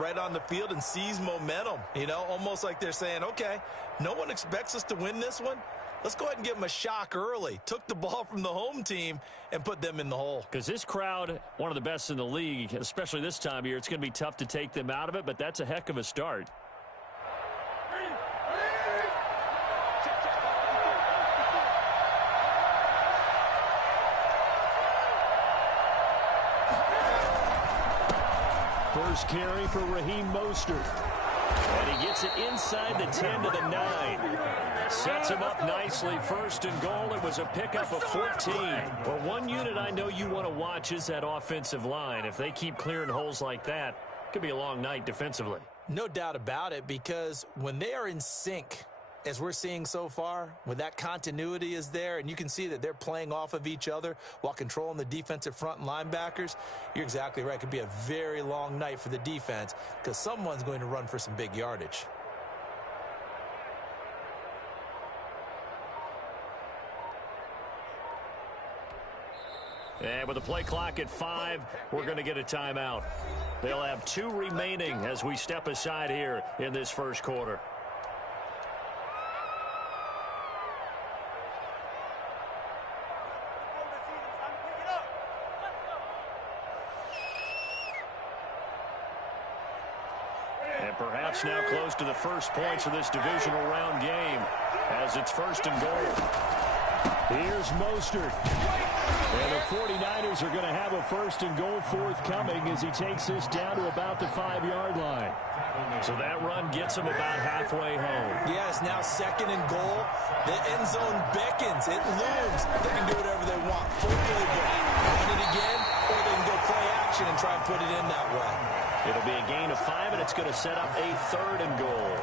right on the field and seize momentum, you know, almost like they're saying, okay, no one expects us to win this one. Let's go ahead and give them a shock early. Took the ball from the home team and put them in the hole. Because this crowd, one of the best in the league, especially this time of year, it's going to be tough to take them out of it, but that's a heck of a start. First carry for Raheem Mostert. And he gets it inside the 10 to the 9. Sets him up nicely. First and goal. It was a pickup of 14. Well, one unit I know you want to watch is that offensive line. If they keep clearing holes like that, it could be a long night defensively. No doubt about it, because when they are in sync, as we're seeing so far, when that continuity is there and you can see that they're playing off of each other while controlling the defensive front and linebackers, you're exactly right. It could be a very long night for the defense because someone's going to run for some big yardage. And with the play clock at 5, we're going to get a timeout. They'll have 2 remaining as we step aside here in this first quarter. And perhaps now close to the first points of this divisional round game as it's first and goal. Here's Mostert. And the 49ers are going to have a first and goal forthcoming as he takes this down to about the 5-yard line. So that run gets him about halfway home. Yes, now second and goal. The end zone beckons. It looms. They can do whatever they want. Full playbook. Run it again, or they can go play action and try and put it in that way. It'll be a gain of 5, and it's going to set up a third and goal.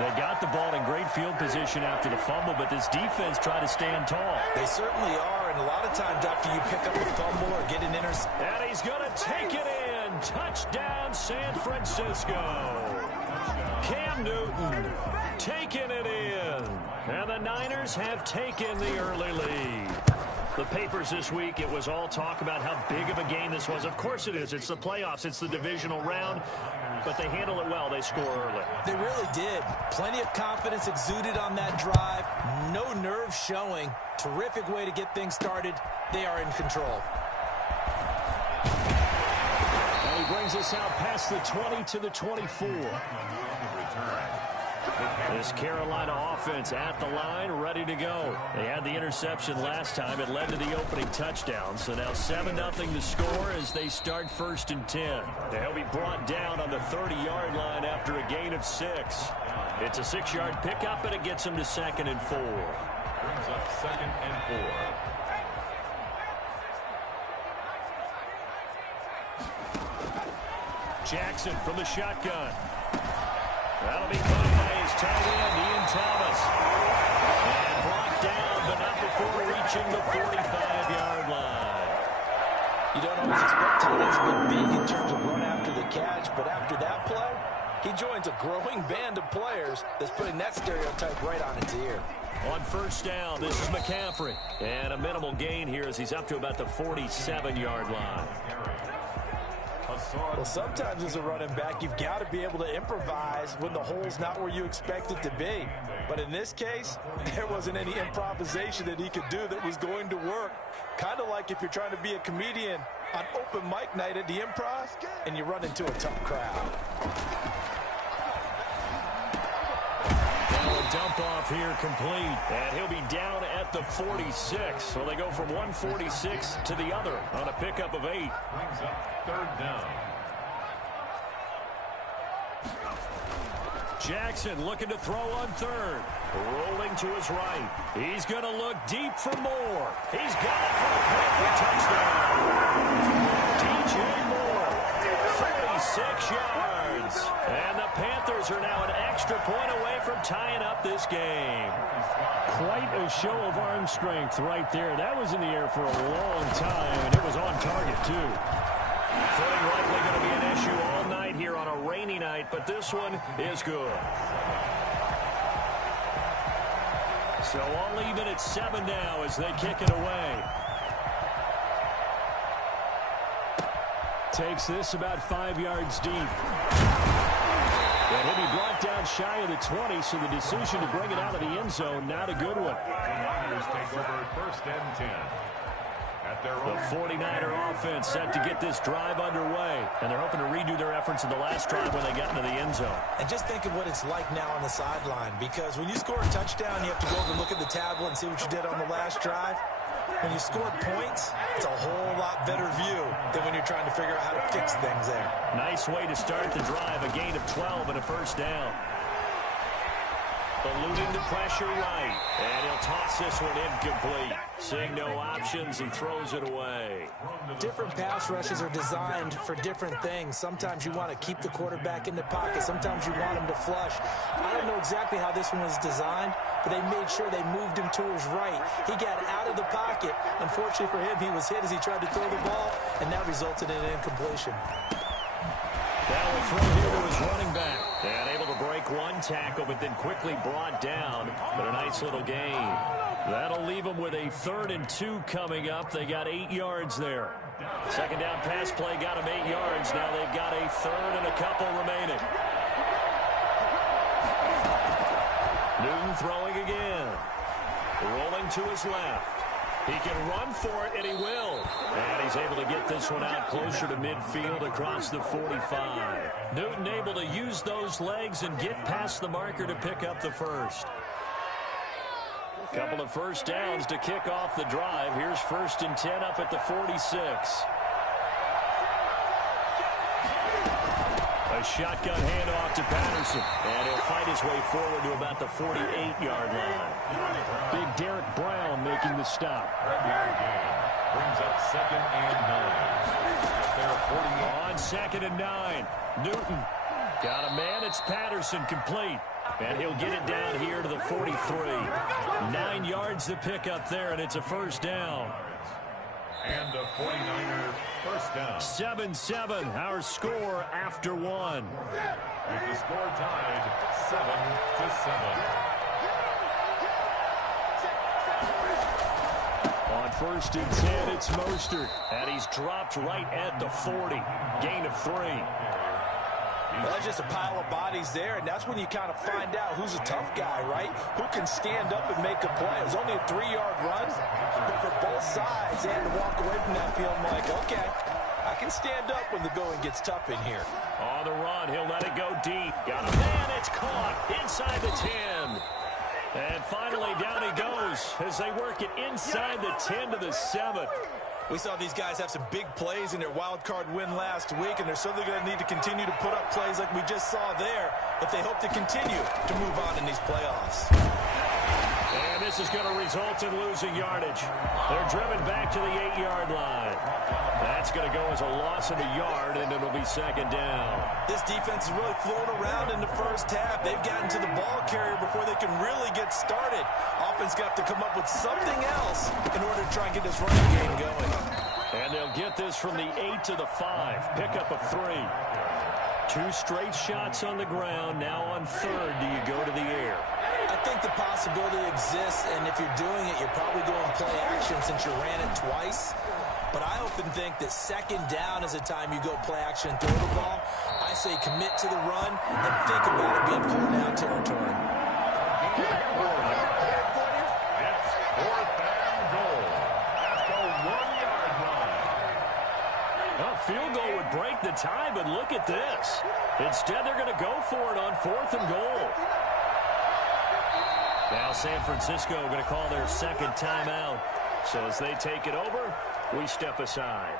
They got the ball in great field position after the fumble, but this defense tried to stand tall. They certainly are, and a lot of times after you pick up a fumble or get an interception. And he's going to take it in. Touchdown, San Francisco. Cam Newton taking it in. And the Niners have taken the early lead. The papers this week, it was all talk about how big of a game this was. Of course it is. It's the playoffs. It's the divisional round. But they handle it well. They score early. They really did. Plenty of confidence exuded on that drive. No nerves showing. Terrific way to get things started. They are in control. And he brings us out past the 20 to the 24. This Carolina offense at the line, ready to go. They had the interception last time. It led to the opening touchdown. So now 7-0 to score as they start first and 10. They'll be brought down on the 30-yard line after a gain of 6. It's a 6-yard pickup, and it gets them to 2nd and 4. Brings up 2nd and 4. Jackson from the shotgun. That'll be caught by his tight end, Ian Thomas. And brought down, but not before reaching the 45-yard line. You don't always expect tight ends to be big in terms of run after the catch, but after that play, he joins a growing band of players that's putting that stereotype right on its ear. On first down, this is McCaffrey. And a minimal gain here as he's up to about the 47-yard line. Well, sometimes as a running back, you've got to be able to improvise when the hole's not where you expect it to be. But in this case, there wasn't any improvisation that he could do that was going to work. Kind of like if you're trying to be a comedian on open mic night at the Improv and you run into a tough crowd. Dump off here complete, and he'll be down at the 46. So they go from 146 to the other on a pickup of 8. Brings up 3rd down. Jackson looking to throw on 3rd. Rolling to his right. He's going to look deep for more. He's got it for the Panther touchdown. DJ Moore, 46 yards. And the Panthers are now an extra point away from tying up this game. Quite a show of arm strength right there. That was in the air for a long time, and it was on target, too. Footing likely going to be an issue all night here on a rainy night, but this one is good. So all even at 7 now as they kick it away. Takes this about 5 yards deep. shy of the 20, so the decision to bring it out of the end zone, not a good one. The Niners take over 1st and 10. The 49er offense set to get this drive underway, and they're hoping to redo their efforts in the last drive when they got into the end zone. And just think of what it's like now on the sideline, because when you score a touchdown, you have to go over and look at the tablet and see what you did on the last drive. When you scored points, it's a whole lot better view than when you're trying to figure out how to fix things there. Nice way to start the drive, a gain of 12 and a 1st down. Eluding the pressure right, and he'll toss this one incomplete. Seeing no options, he throws it away. Different pass rushes are designed for different things. Sometimes you want to keep the quarterback in the pocket. Sometimes you want him to flush. I don't know exactly how this one was designed, but they made sure they moved him to his right. He got out of the pocket. Unfortunately for him, he was hit as he tried to throw the ball, and that resulted in an incompletion. Now we throw here to his running back. And able to break one tackle, but then quickly brought down. But a nice little gain. That'll leave them with a 3rd and 2 coming up. They got 8 yards there. 2nd down pass play got them 8 yards. Now they've got a 3rd and a couple remaining. Newton throwing again. Rolling to his left. He can run for it, and he will. And he's able to get this one out closer to midfield across the 45. Newton able to use those legs and get past the marker to pick up the 1st. Couple of 1st downs to kick off the drive. Here's 1st and 10 up at the 46. A shotgun handoff to Patterson. And he'll fight his way forward to about the 48-yard line. Big Derek Brown making the stop. Brings up 2nd and 9. On 2nd and 9. Newton got a man. It's Patterson complete. And he'll get it down here to the 43. 9 yards to pick up there, and it's a 1st down. And a 49er 1st down. 7-7, our score after 1. With the score tied 7-7. On 1st and 10, it's Mostert. And he's dropped right at the 40. Gain of 3. Well, that's just a pile of bodies there, and that's when you kind of find out who's a tough guy, right? Who can stand up and make a play. It was only a 3-yard run, but for both sides, they had to walk away from that field. I'm like, okay, I can stand up when the going gets tough in here. On the run, he'll let it go deep. Got a man, it's caught inside the 10. And finally, down he goes as they work it inside the 10 to the 7. We saw these guys have some big plays in their wild card win last week, and they're certainly going to need to continue to put up plays like we just saw there if they hope to continue to move on in these playoffs. And this is going to result in losing yardage. They're driven back to the 8-yard line. That's going to go as a loss of a yard, and it'll be 2nd down. This defense is really flown around in the 1st half. They've gotten to the ball carrier before they can really get started. Offense got to come up with something else in order to try and get this running game going. And they'll get this from the 8 to the 5. Pick up a 3. 2 straight shots on the ground. Now on 3rd, do you go to the air? I think the possibility exists, and if you're doing it, you're probably going play action since you ran it twice. But I often think that 2nd down is a time you go play action and throw the ball. I say commit to the run and think about it being 4th down territory. It's 4th and goal at the 1-yard line. Well, field goal would break the tie, but look at this. Instead, they're going to go for it on 4th and goal. Now San Francisco going to call their 2nd timeout. So as they take it over, we step aside.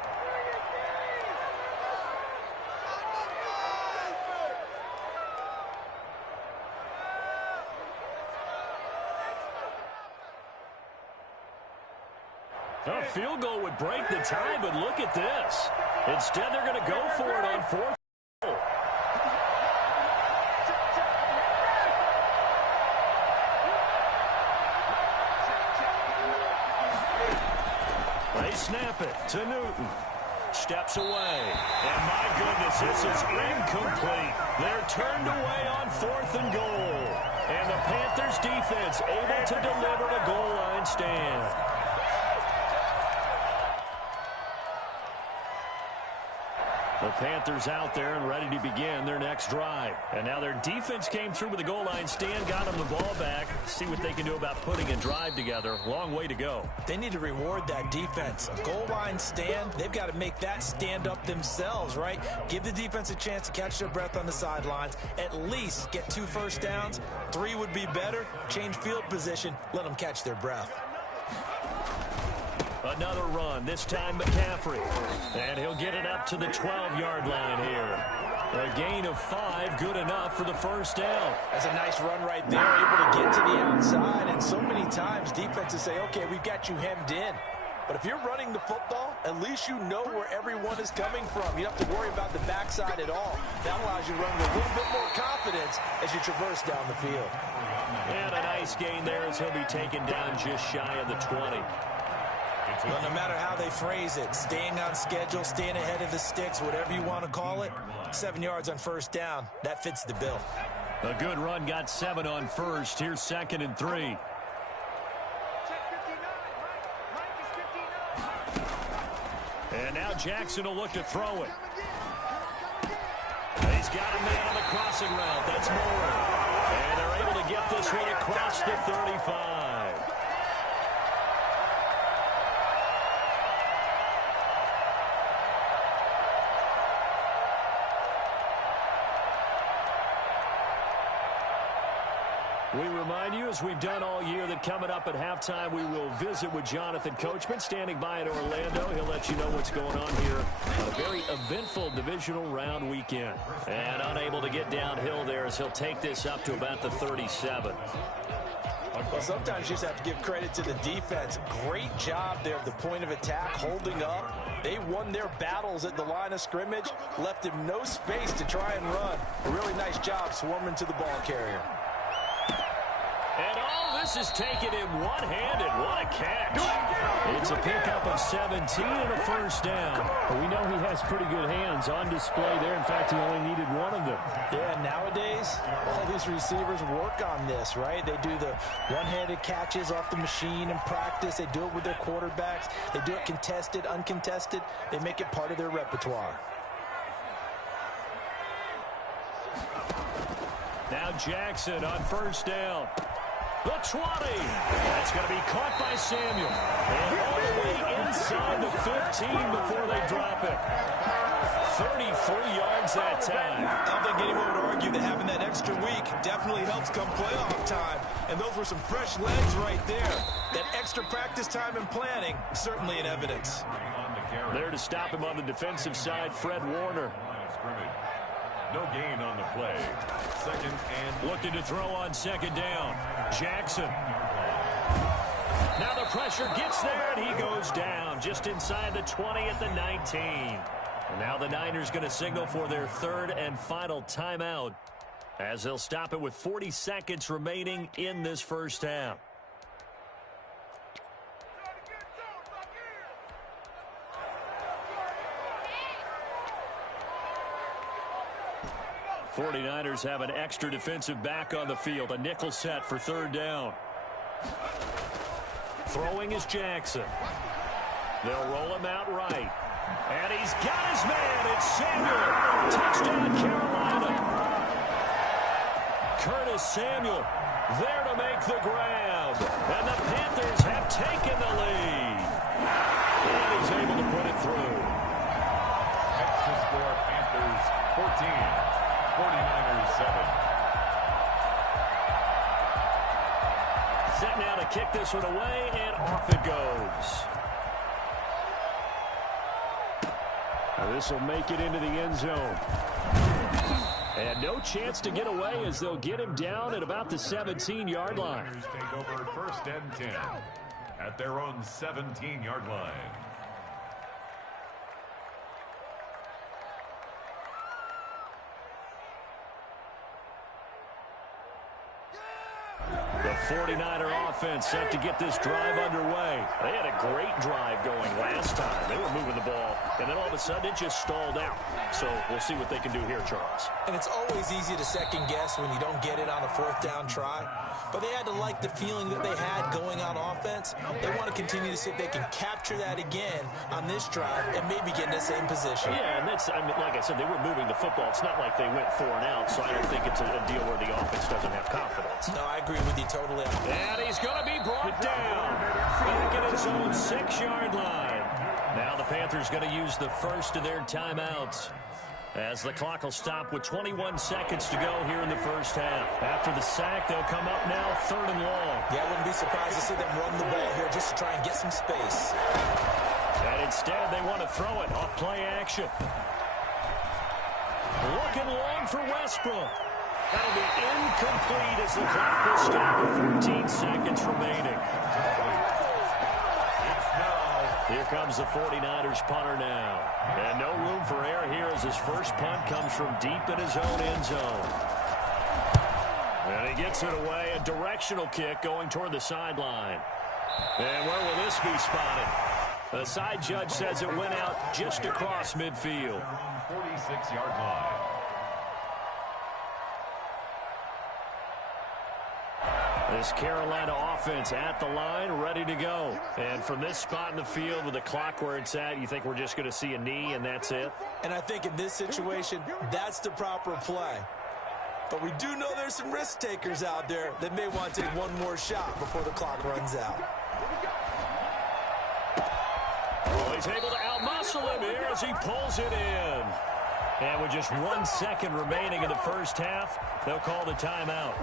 A field goal would break the tie, but look at this. Instead, they're going to go for it on 4th. They snap it to Newton. Steps away. And my goodness, this is incomplete. They're turned away on 4th and goal. And the Panthers defense able to deliver a goal line stand. The Panthers out there and ready to begin their next drive. And now their defense came through with a goal line stand, got them the ball back. See what they can do about putting a drive together. Long way to go. They need to reward that defense. A goal line stand, they've got to make that stand up themselves, right? Give the defense a chance to catch their breath on the sidelines. At least get 2 first downs. 3 would be better. Change field position. Let them catch their breath. Another run, this time McCaffrey. And he'll get it up to the 12-yard line here. A gain of 5, good enough for the first down. That's a nice run right there, able to get to the outside. And so many times defenses say, okay, we've got you hemmed in. But if you're running the football, at least you know where everyone is coming from. You don't have to worry about the backside at all. That allows you to run with a little bit more confidence as you traverse down the field. And a nice gain there as he'll be taken down just shy of the 20. Well, no matter how they phrase it, staying on schedule, staying ahead of the sticks, whatever you want to call it, 7 yards on first down, that fits the bill. A good run, got 7 on first. Here's 2nd and 3. And now Jackson will look to throw it. He's got a man on the crossing route. That's Moore. And they're able to get this one across the 35. We remind you, as we've done all year, that coming up at halftime, we will visit with Jonathan Coachman, standing by in Orlando. He'll let you know what's going on here on a very eventful divisional round weekend. And unable to get downhill there as he'll take this up to about the 37. Well, sometimes you just have to give credit to the defense. Great job there at the point of attack, holding up. They won their battles at the line of scrimmage, left him no space to try and run. A really nice job swarming to the ball carrier. And all this is taken in one-handed. What a catch. It's a pickup of 17 and a first down. We know he has pretty good hands on display there. In fact, he only needed one of them. Yeah, nowadays, all these receivers work on this, right? They do the one-handed catches off the machine in practice. They do it with their quarterbacks. They do it contested, uncontested. They make it part of their repertoire. Now Jackson on first down. The 20. That's going to be caught by Samuel. And all the way inside the 15 before they drop it. 33 yards that time. I don't think anyone would argue that having that extra week definitely helps come playoff time. And those were some fresh legs right there. That extra practice time and planning, certainly in evidence. There to stop him on the defensive side, Fred Warner. No gain on the play. 2nd and... Looking to throw on 2nd down. Jackson. Now the pressure gets there, and he goes down just inside the 20 at the 19. And now the Niners going to signal for their 3rd and final timeout as they'll stop it with 40 seconds remaining in this first half. '49ers have an extra defensive back on the field. A nickel set for 3rd down. Throwing is Jackson. They'll roll him out right. And he's got his man. It's Samuel. Touchdown, Carolina. Curtis Samuel there to make the grab. And the Panthers have taken the lead. And he's able to put it through. Extra score, Panthers 14. 49ers 7. Set now to kick this one away, and off it goes. Now this will make it into the end zone. And no chance to get away as they'll get him down at about the 17-yard line. Niners take over 1st and 10 at their own 17-yard line. The The 49er offense set to get this drive underway. They had a great drive going last time. They were moving the ball, and then all of a sudden it just stalled out. So we'll see what they can do here, Charles. And it's always easy to second guess when you don't get it on a fourth down try. But they had to like the feeling that they had going on offense. They want to continue to see if they can capture that again on this drive and maybe get in the same position. Yeah, and that's, I mean, like I said, they were moving the football. It's not like they went 4 and out, so I don't think it's a deal where the offense doesn't have confidence. No, I agree with you totally. And he's going to be brought down. Back at his own 6-yard line. Now the Panthers going to use the first of their timeouts, as the clock will stop with 21 seconds to go here in the first half. After the sack, they'll come up now 3rd and long. Yeah, I wouldn't be surprised to see them run the ball here just to try and get some space. And instead, they want to throw it off play action. Looking long for Westbrook. That'll be incomplete as the clock will stop with 14 seconds remaining. Here comes the 49ers punter now. And no room for error here as his first punt comes from deep in his own end zone. And he gets it away, a directional kick going toward the sideline. And where will this be spotted? The side judge says it went out just across midfield. 46-yard line. This Carolina offense at the line, ready to go. And from this spot in the field with the clock where it's at, you think we're just going to see a knee and that's it? And I think in this situation, that's the proper play. But we do know there's some risk takers out there that may want to take one more shot before the clock runs out. Oh, he's able to outmuscle him here as he pulls it in. And with just 1 second remaining in the first half, they'll call the timeout.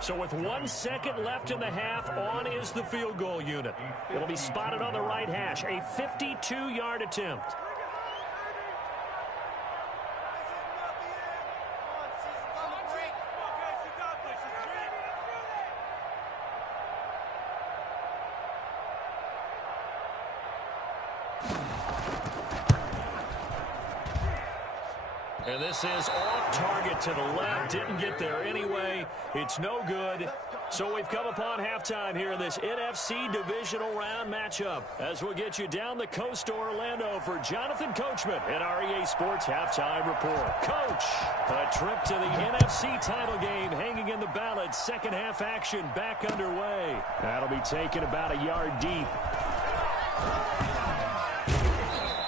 So with 1 second left in the half, on is the field goal unit. It'll be spotted on the right hash, a 52-yard attempt. And this is off target to the left. Didn't get there anyway. It's no good. So we've come upon halftime here in this NFC divisional round matchup, as we'll get you down the coast to Orlando for Jonathan Coachman at our EA Sports Halftime Report. Coach, a trip to the NFC title game hanging in the balance. Second half action back underway. That'll be taken about a yard deep.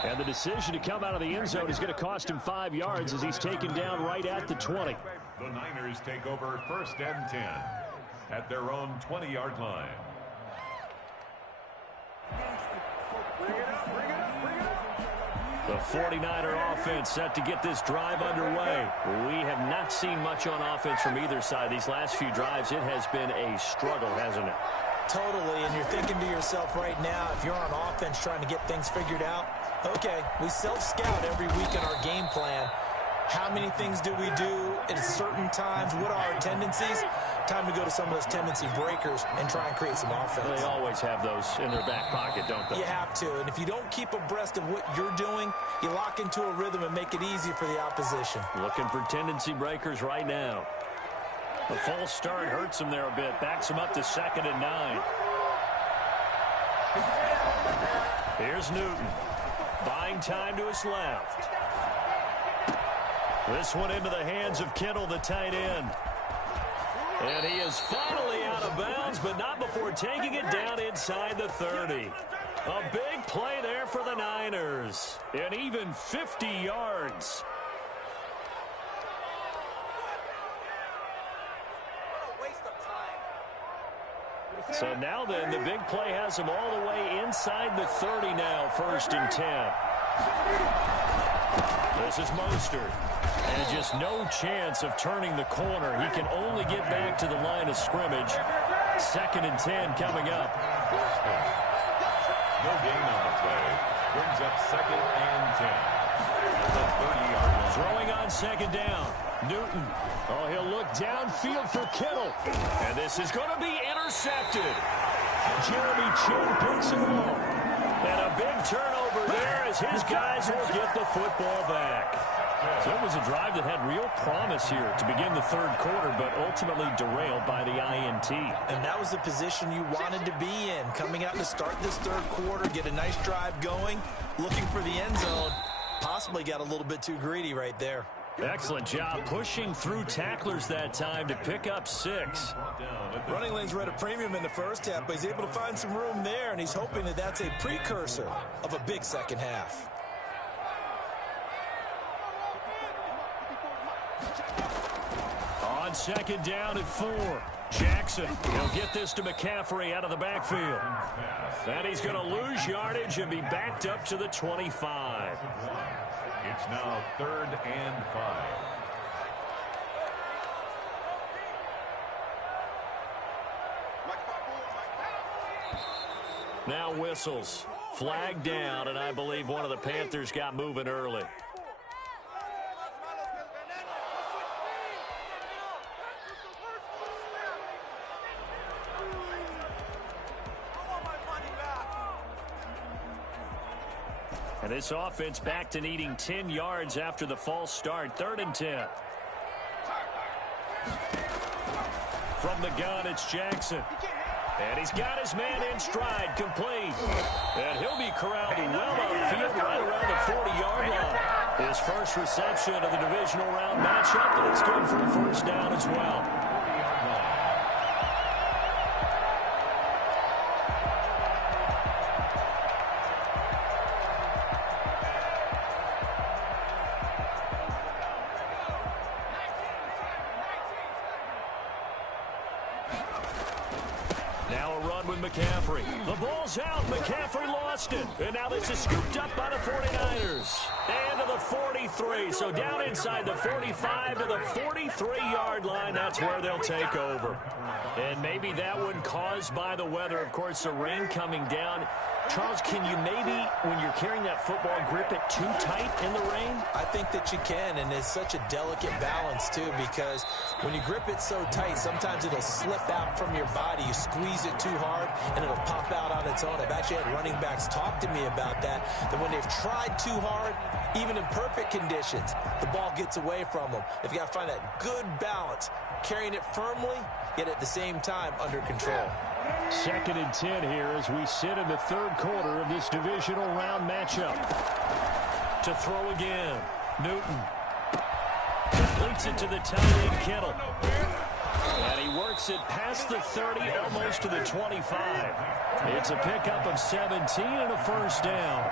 And the decision to come out of the end zone is going to cost him 5 yards as he's taken down right at the 20. The Niners take over 1st and 10 at their own 20-yard line. The 49er offense set to get this drive underway. We have not seen much on offense from either side. These last few drives, it has been a struggle, hasn't it? Totally, and you're thinking to yourself right now, if you're on offense trying to get things figured out, okay, we self-scout every week in our game plan. How many things do we do at certain times? What are our tendencies? Time to go to some of those tendency breakers and try and create some offense. They always have those in their back pocket, don't they? You have to, and if you don't keep abreast of what you're doing, you lock into a rhythm and make it easy for the opposition. Looking for tendency breakers right now. The false start hurts him there a bit. Backs him up to 2nd and 9. Here's Newton. Buying time to his left. This one into the hands of Kittle, the tight end. And he is finally out of bounds, but not before taking it down inside the 30. A big play there for the Niners. And even 50 yards. So now then, the big play has him all the way inside the 30 now, 1st and 10. This is Mostert. And just no chance of turning the corner. He can only get back to the line of scrimmage. 2nd and 10 coming up. No gain on the play. Brings up 2nd and 10. The 30-yard line. Throwing on 2nd down. Newton. Oh, he'll look downfield for Kittle. And this is going to be intercepted. Jeremy Chin picks it off. And a big turnover there as his guys will get the football back. So it was a drive that had real promise here to begin the third quarter, but ultimately derailed by the INT. And that was the position you wanted to be in, coming out to start this third quarter, get a nice drive going, looking for the end zone. Possibly got a little bit too greedy right there. Excellent job pushing through tacklers that time to pick up 6. Running lanes were at a premium in the first half, but he's able to find some room there, and he's hoping that that's a precursor of a big second half. On second down at 4. Jackson, he'll get this to McCaffrey out of the backfield. And he's going to lose yardage and be backed up to the 25. It's now 3rd and 5. Now whistles. Flag down, and I believe one of the Panthers got moving early. And this offense back to needing 10 yards after the false start. 3rd and 10. From the gun, it's Jackson. And he's got his man in stride, complete. And he'll be corralled well upfield right around the 40-yard line. His first reception of the divisional round matchup, and it's good for a first down as well. McCaffrey. The ball's out. McCaffrey lost it. And now this is scooped up by the 49ers. And to the 43. So down inside the 45 to the 43-yard line. That's where they'll take over. And maybe that one caused by the weather. Of course, the rain coming down. Charles, can you maybe, when you're carrying that football, grip it too tight in the rain? I think that you can, and it's such a delicate balance, too, because when you grip it so tight, sometimes it'll slip out from your body. You squeeze it too hard, and it'll pop out on its own. I've actually had running backs talk to me about that when they've tried too hard, even in perfect conditions, the ball gets away from them. They've got to find that good balance, carrying it firmly, yet at the same time under control. 2nd and 10 here as we sit in the third quarter of this divisional round matchup. To throw again. Newton completes it to the tight end, Kittle. And he works it past the 30, almost to the 25. It's a pickup of 17 and a first down.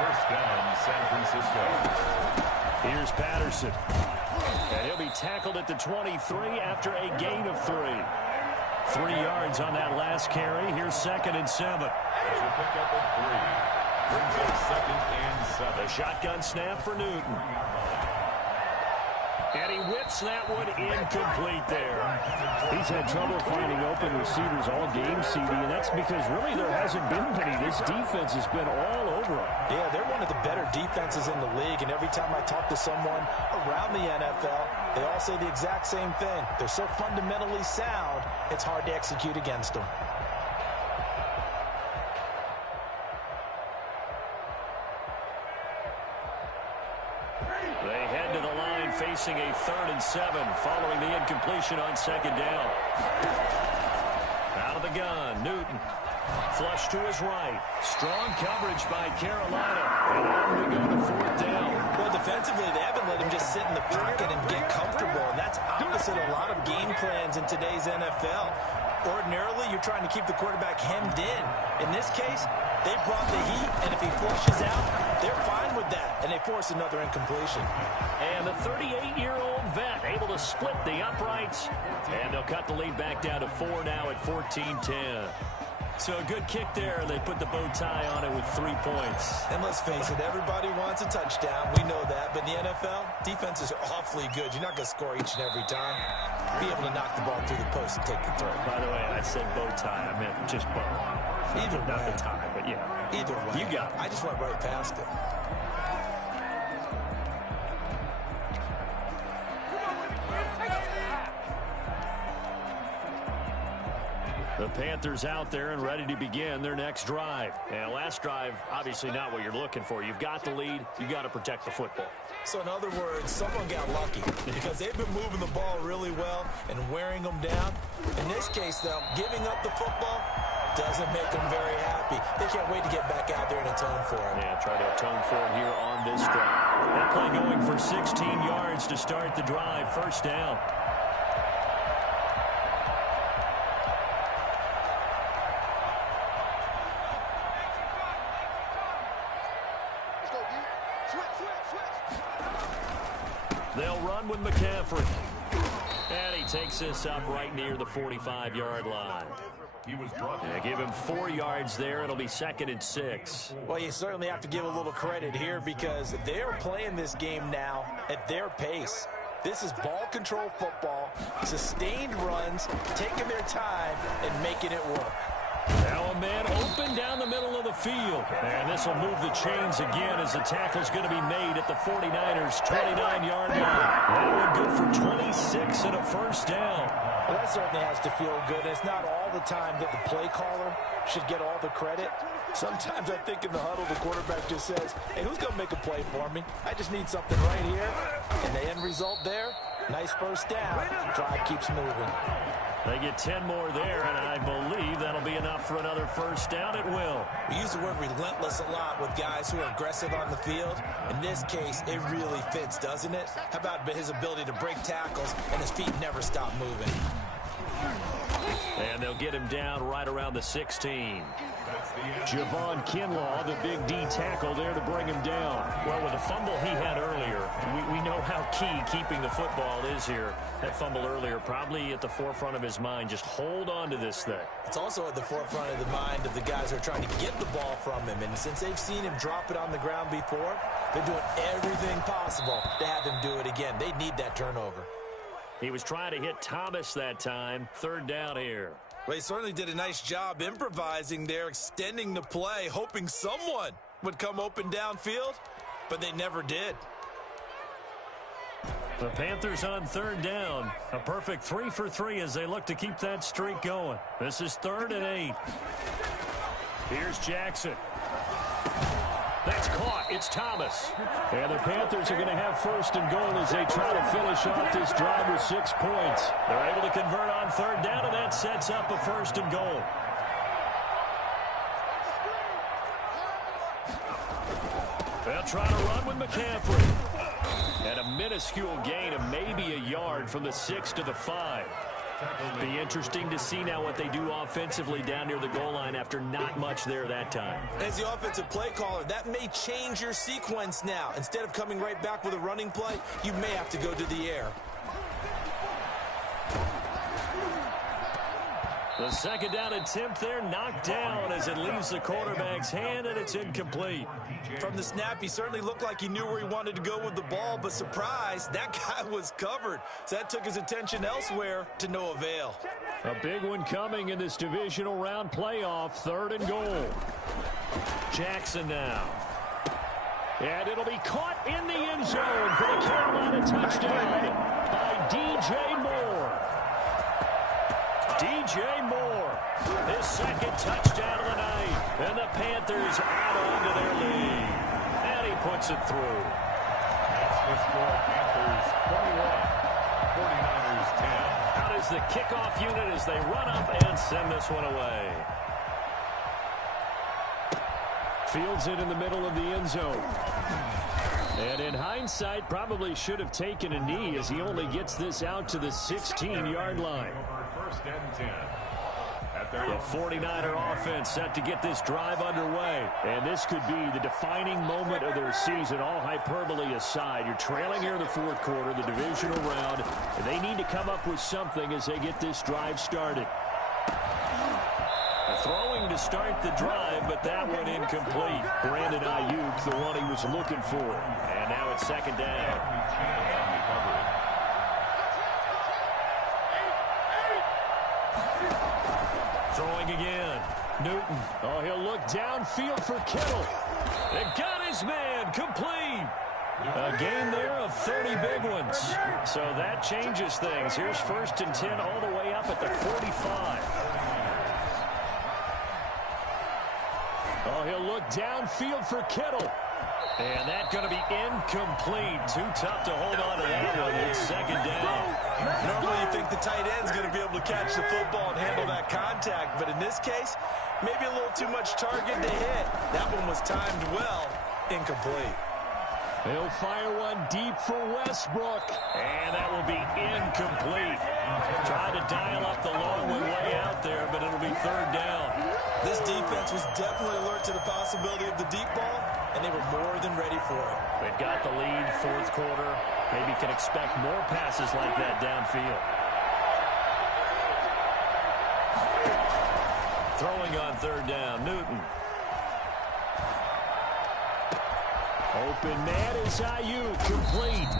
First down, San Francisco. Here's Patterson. And he'll be tackled at the 23 after a gain of 3. 3 yards on that last carry. Here's 2nd and 7. It's a pickup of 3. Brings up 2nd and 7. A shotgun snap for Newton. And he whips that one incomplete there. He's had trouble finding open receivers all game, CD, and that's because really there hasn't been many. This defense has been all over him. Yeah, they're one of the better defenses in the league, and every time I talk to someone around the NFL, they all say the exact same thing. They're so fundamentally sound, it's hard to execute against them. They head to the line facing a 3rd and 7 following the incompletion on 2nd down. Out of the gun, Newton. Flush to his right. Strong coverage by Carolina. And on we go to 4th down. Well, defensively, they haven't let him just sit in the pocket and get comfortable, and that's opposite a lot of game plans in today's NFL. Ordinarily, you're trying to keep the quarterback hemmed in. In this case, they brought the heat, and if he flushes out, they're fine with that, and they force another incompletion. And the 38-year-old vet able to split the uprights, and they'll cut the lead back down to 4 now at 14-10. So a good kick there, and they put the bow tie on it with 3 points. And let's face it, everybody wants a touchdown. We know that. But in the NFL, defenses are awfully good. You're not going to score each and every time. Be able to knock the ball through the post and take the throw. By the way, I said bow tie. I meant just bow. Either way. Not the tie, but yeah. Either way. You got it. I just went right past it. The Panthers out there and ready to begin their next drive. And last drive, obviously not what you're looking for. You've got the lead. You've got to protect the football. So in other words, someone got lucky because they've been moving the ball really well and wearing them down. In this case, though, giving up the football doesn't make them very happy. They can't wait to get back out there and atone for it. Yeah, try to atone for it here on this drive. That play going for 16 yards to start the drive. First down. They'll run with McCaffrey. And he takes this up right near the 45-yard line. Give him 4 yards there. It'll be 2nd and 6. Well, you certainly have to give a little credit here because they're playing this game now at their pace. This is ball control football, sustained runs, taking their time and making it work. Now a man open down the middle of the field. And this will move the chains again as the tackle's going to be made at the 49ers' 29-yard line. That one good for 26 and a first down. Well, that certainly has to feel good. It's not all the time that the play caller should get all the credit. Sometimes I think in the huddle, the quarterback just says, hey, who's going to make a play for me? I just need something right here. And the end result there, nice first down. Drive keeps moving. They get 10 more there, and I believe that'll be enough for another first down. It will. We use the word relentless a lot with guys who are aggressive on the field. In this case, it really fits, doesn't it? How about his ability to break tackles and his feet never stop moving? And they'll get him down right around the 16. Javon Kinlaw, the big D tackle there to bring him down. Well, with the fumble he had earlier, we know how key keeping the football is here. That fumble earlier probably at the forefront of his mind. Just hold on to this thing. It's also at the forefront of the mind of the guys who are trying to get the ball from him. And since they've seen him drop it on the ground before, they're doing everything possible to have him do it again. They need that turnover. He was trying to hit Thomas that time. 3rd down here. Well, he certainly did a nice job improvising there, extending the play, hoping someone would come open downfield, but they never did. The Panthers on 3rd down. A perfect 3 for 3 as they look to keep that streak going. This is 3rd and 8. Here's Jackson. That's caught. It's Thomas. And the Panthers are going to have 1st and goal as they try to finish off this drive with 6 points. They're able to convert on 3rd down, and that sets up a 1st and goal. They'll try to run with McCaffrey. And a minuscule gain of maybe a yard from the 6 to the 5. Be interesting to see now what they do offensively down near the goal line after not much there that time. As the offensive play caller, that may change your sequence now. Instead of coming right back with a running play, you may have to go to the air. The 2nd down attempt there knocked down as it leaves the quarterback's hand, and it's incomplete. From the snap, he certainly looked like he knew where he wanted to go with the ball, but surprise, that guy was covered. So that took his attention elsewhere to no avail. A big one coming in this divisional round playoff. 3rd and goal. Jackson now. And it'll be caught in the end zone for the Carolina touchdown by DJ Moore. DJ Moore, his 2nd touchdown of the night. And the Panthers add on to their lead. And he puts it through. That's the score. Panthers 21, 49ers 10. Out is the kickoff unit as they run up and send this one away. Fields it in the middle of the end zone. And in hindsight, probably should have taken a knee as he only gets this out to the 16-yard line. 1st and 10. The 49er offense set to get this drive underway. And this could be the defining moment of their season, all hyperbole aside. You're trailing here in the 4th quarter, the divisional round, and they need to come up with something as they get this drive started. Throwing to start the drive, but that one incomplete. Brandon Ayuk, the one he was looking for. And now it's 2nd down. Throwing again. Newton. Oh, he'll look downfield for Kittle. It got his man complete. A gain there of 30 big ones. So that changes things. Here's 1st and 10 all the way up at the 45. Oh, he'll look downfield for Kittle. And that's going to be incomplete. Too tough to hold on to that one. It's second down. Normally you think the tight end's going to be able to catch the football and handle that contact, but in this case, maybe a little too much target to hit. That one was timed well. Incomplete. He'll fire one deep for Westbrook. And that will be incomplete. Tried to dial up the long way out there, but it'll be third down. This defense was definitely alert to the possibility of the deep ball, and they were more than ready for it. They've got the lead, fourth quarter. Maybe can expect more passes like that downfield. Throwing on third down, Newton. Open man is Ayuk, complete.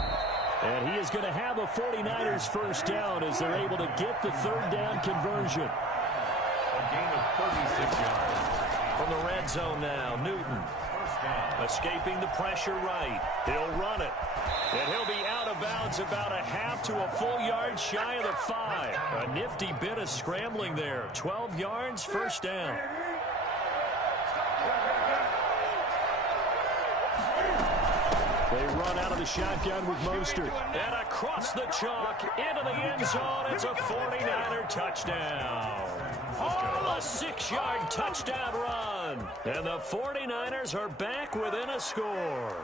And he is going to have a 49ers first down as they're able to get the third down conversion. A gain of 36 yards. From the red zone now, Newton. Escaping the pressure right. He'll run it. And he'll be out of bounds about a half to a full yard shy of the 5. A nifty bit of scrambling there. 12 yards, first down. They run out of the shotgun with Mostert. And across the chalk into the end zone. It's a 49er touchdown. A 6-yard touchdown run. And the 49ers are back within a score.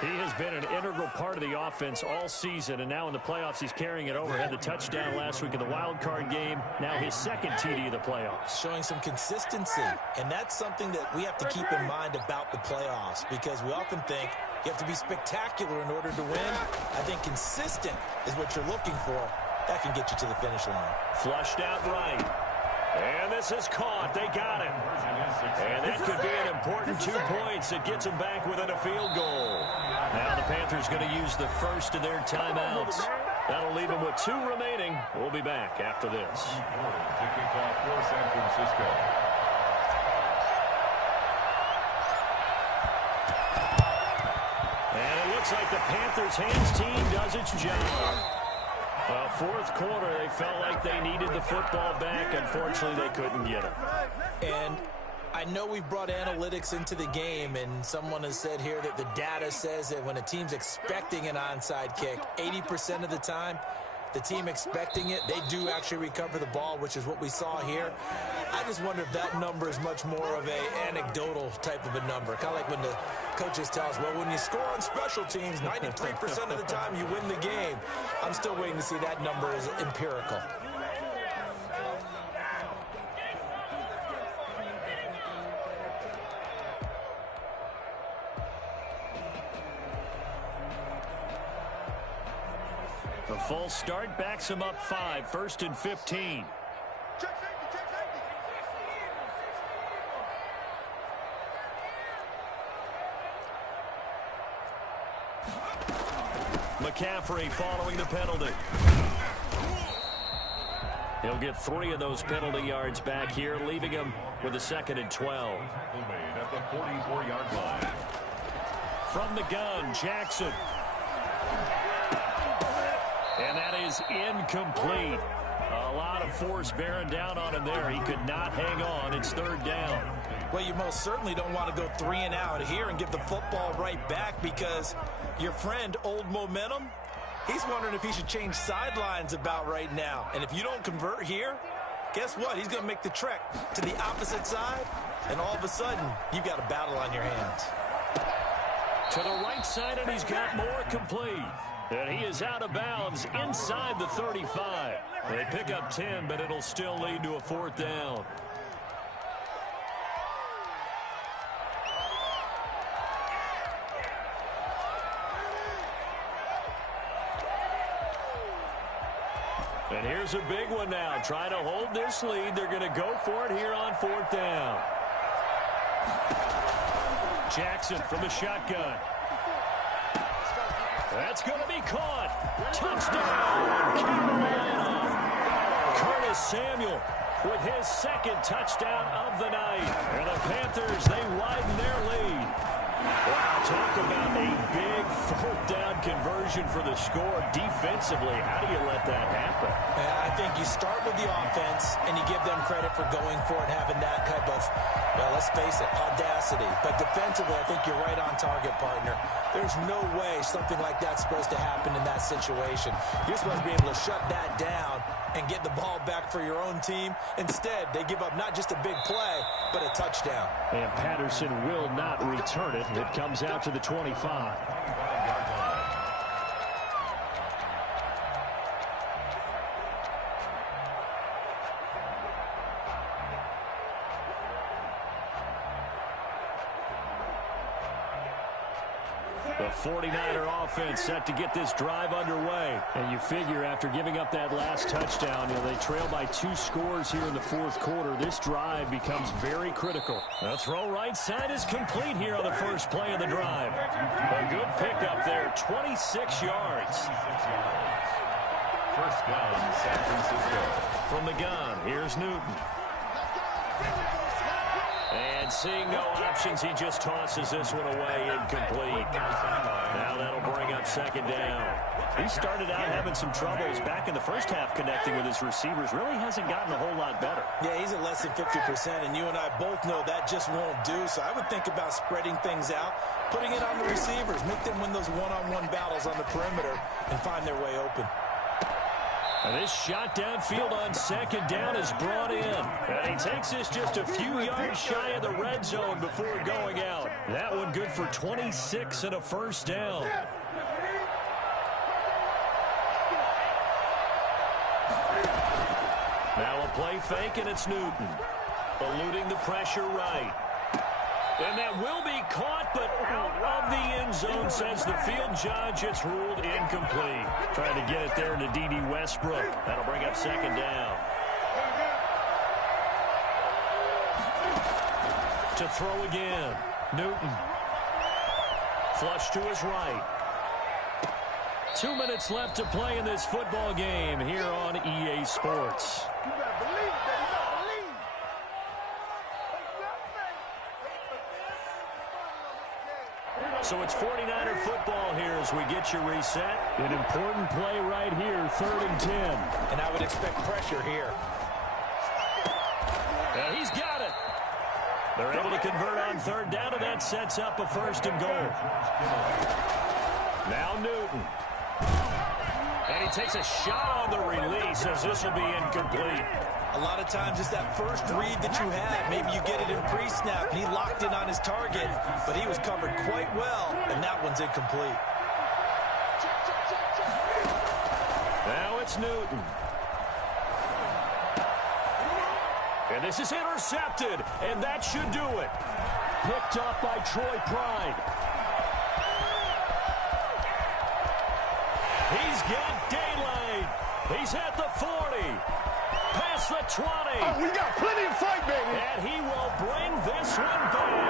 He has been an integral part of the offense all season, and now in the playoffs he's carrying it over. Had the touchdown last week in the wild card game. Now his second TD of the playoffs. Showing some consistency, and that's something that we have to keep in mind about the playoffs, because we often think you have to be spectacular in order to win. I think consistent is what you're looking for. That can get you to the finish line. Flushed out right. And this is caught. They got it. And that could be an important 2 points. It gets them back within a field goal. Now the Panthers going to use the first of their timeouts. That'll leave them with 2 remaining. We'll be back after this. To kick off for San Francisco. And it looks like the Panthers hands team does its job. Fourth quarter, they felt like they needed the football back. Unfortunately, they couldn't get it. And I know we've brought analytics into the game, and someone has said here that the data says that when a team's expecting an onside kick, 80% of the time, the team expecting it, they do actually recover the ball, which is what we saw here. I just wonder if that number is much more of a anecdotal type of a number. Kind of like when the coaches tell us, well, when you score on special teams, 93% of the time you win the game. I'm still waiting to see that number is empirical. The full start backs him up 5, first and 15. McCaffrey following the penalty. He'll get 3 of those penalty yards back here, leaving him with a second and 12. At the 44-yard line. From the gun, Jackson. And that is incomplete. A lot of force bearing down on him there. He could not hang on. It's third down. Well, you most certainly don't want to go 3 and out here and give the football right back, because your friend, Old Momentum, he's wondering if he should change sidelines about right now. And if you don't convert here, guess what? He's going to make the trek to the opposite side, and all of a sudden, you've got a battle on your hands. To the right side, and he's got more complete. And he is out of bounds inside the 35. They pick up 10, but it'll still lead to a fourth down. And here's a big one now. Trying to hold this lead. They're going to go for it here on fourth down. Jackson from the shotgun. That's going to be caught. Touchdown, Carolina. Curtis Samuel with his second touchdown of the night. And the Panthers, they widen their lead. Wow, talk about a big fourth down conversion. conversion for the score. Defensively, how do you let that happen? I think you start with the offense, and you give them credit for going for it, having that type of, well, let's face it, audacity. But defensively, I think you're right on target, partner. There's no way something like that's supposed to happen in that situation. You're supposed to be able to shut that down and get the ball back for your own team. Instead, they give up not just a big play, but a touchdown. And Patterson will not return it. It comes out to the 25. The 49er offense set to get this drive underway. And you figure after giving up that last touchdown, they trail by 2 scores here in the fourth quarter. This drive becomes very critical. The throw right side is complete here on the first play of the drive. A good pickup there, 26 yards. First down, San Francisco. From the gun, here's Newton. And seeing no options, he just tosses this one away, incomplete. Now that'll bring up second down. He started out having some troubles back in the first half connecting with his receivers. Really hasn't gotten a whole lot better. Yeah, he's at less than 50%, and you and I both know that just won't do. So I would think about spreading things out, putting it on the receivers, make them win those one-on-one battles on the perimeter and find their way open. And this shot downfield on second down is brought in. And he takes this just a few yards shy of the red zone before going out. That one good for 26 and a first down. Now a play fake, and it's Newton. Eluding the pressure right. And that will be caught, but out of the end zone, says the field judge. It's ruled incomplete. Trying to get it there to D.D. Westbrook. That'll bring up second down. To throw again. Newton. Flush to his right. 2 minutes left to play in this football game here on EA Sports. You better believe it, baby. You better believe it. So it's 49er football here as we get you reset. An important play right here, 3rd and 10. And I would expect pressure here. And he's got it. They're able to convert on 3rd down, and that sets up a 1st and goal. Now Newton. And he takes a shot on the release as this will be incomplete. A lot of times it's that first read that you have. Maybe you get it in pre-snap. He locked in on his target, but he was covered quite well, and that one's incomplete. Now it's Newton. And this is intercepted, and that should do it. Picked up by Troy Pride. He's got daylight. He's at the 40. Past the 20. Oh, we got plenty of fight, baby. And he will bring this one back.